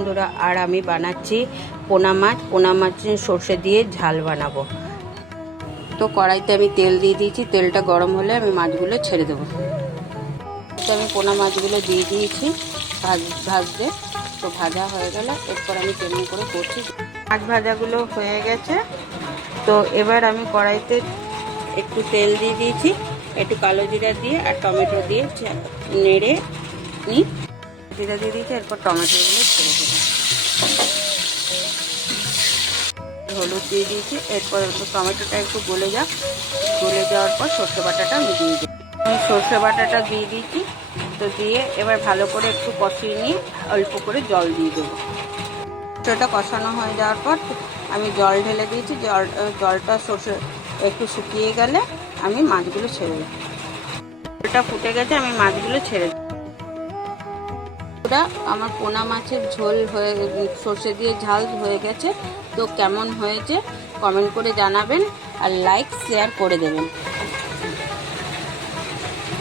বন্ধুরা, আর আমি বানাচ্ছি পোনা মাছ সর্ষে দিয়ে ঝাল বানাবো। তো কড়াইতে আমি তেল দিয়ে দিয়েছি, তেলটা গরম হলে আমি মাছগুলো ছেড়ে দেবো। আমি পোনা মাছগুলো দিয়ে দিয়েছি ভাজতে। তো ভাজা হয়ে গেলে এরপর আমি কেমন করে করছি। মাছ ভাজাগুলো হয়ে গেছে। তো এবার আমি কড়াইতে একটু তেল দিয়ে দিয়েছি, একটু কালো জিরা দিয়ে আর টমেটো দিয়ে নেড়ে নিই। জিরা দিয়ে দিয়েছি, এরপর টমেটোগুলো ছেড়ে দেবো। হলুদ দিয়ে দিয়েছি, এরপর টমেটোটা একটু গলে যাওয়ার পর সর্ষে বাটাটা আমি দিয়ে দিই। আমি সর্ষে বাটাটা দিয়ে দিয়েছি। তো দিয়ে এবার ভালো করে একটু কষিয়ে নিয়ে অল্প করে জল দিয়ে দেবো। সর্ষেটা কষানো হয়ে যাওয়ার পর আমি জল ঢেলে দিয়েছি। জলটা সর্ষে একটু শুকিয়ে গেলে আমি মাছগুলো ছেড়ে দিই। জলটা ফুটে গেছে, আমি মাছগুলো ছেড়ে দিই। আমার পোনা মাছের ঝোল হয়ে সর্ষে দিয়ে ঝাল হয়ে গেছে। তো কেমন হয়েছে কমেন্ট করে জানাবেন আর লাইক শেয়ার করে দেবেন।